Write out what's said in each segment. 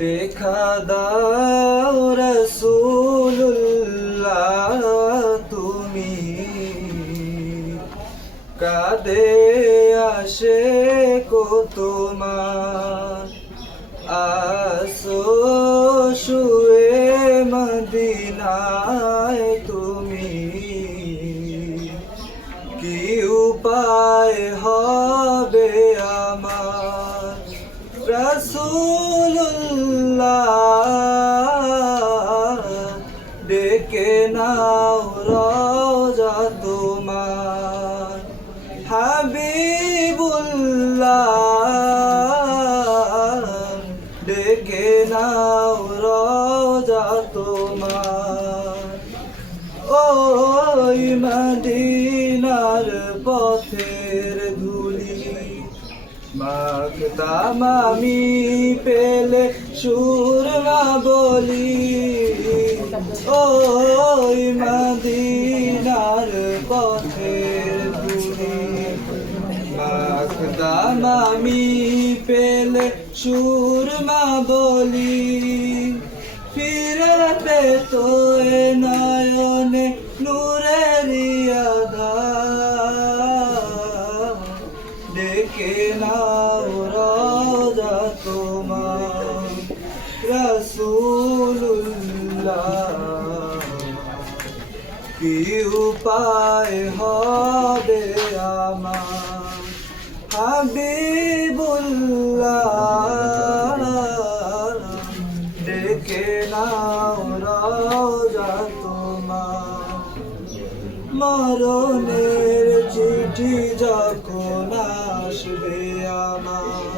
দেখা দাও রাসূলুল্লাহ তুমি কাঁদে আশিক তোমার আসো শুয়ে মদিনায় তুমি কি উপায় হবে আমার রাসূলুল্লাহ ডেকে নাও রওজা তোমার হাবিবুল্লাহ ডেকে নাও রওজা তোমার ওই মদিনার পথের ধুলি মাখতাম আমি পেলে সুরমা বলি ওই মদিনার পথের ধুলি মাখতাম আমি পেলে সুরমা বলি ফিরে পেত এ নয়নে নূরের আধার ডেকে নাও রওজা তোমার রাসূলুল্লাহ কি উপায় হবে আমার হাবিবুল্লাহ ডেকে নাও রওজা তোমার মরণের চিঠি যখন আসবে আমার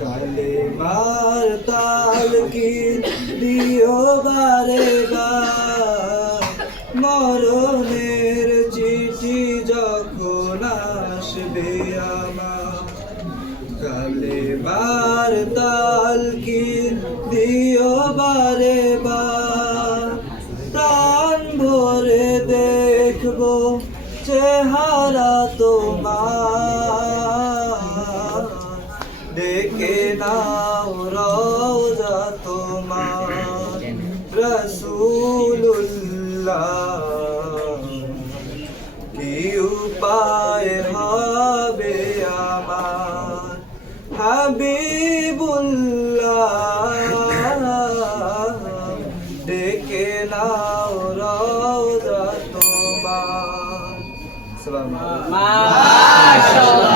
কালেমার তালকিন দিও বারে বার মরণের চিঠি যখন আসবে আমার কালেমার তালকিন দিও বারে বার প্রাণ ভরে দেখবো চেহারা তোমার ডেকে নাও রওজা তোমার রাসূলুল্লাহ কি উপায় হবে আমার হাবিবুল্লাহ ডেকে নাও রওজা তোমার। আসসালামু আলাইকুম।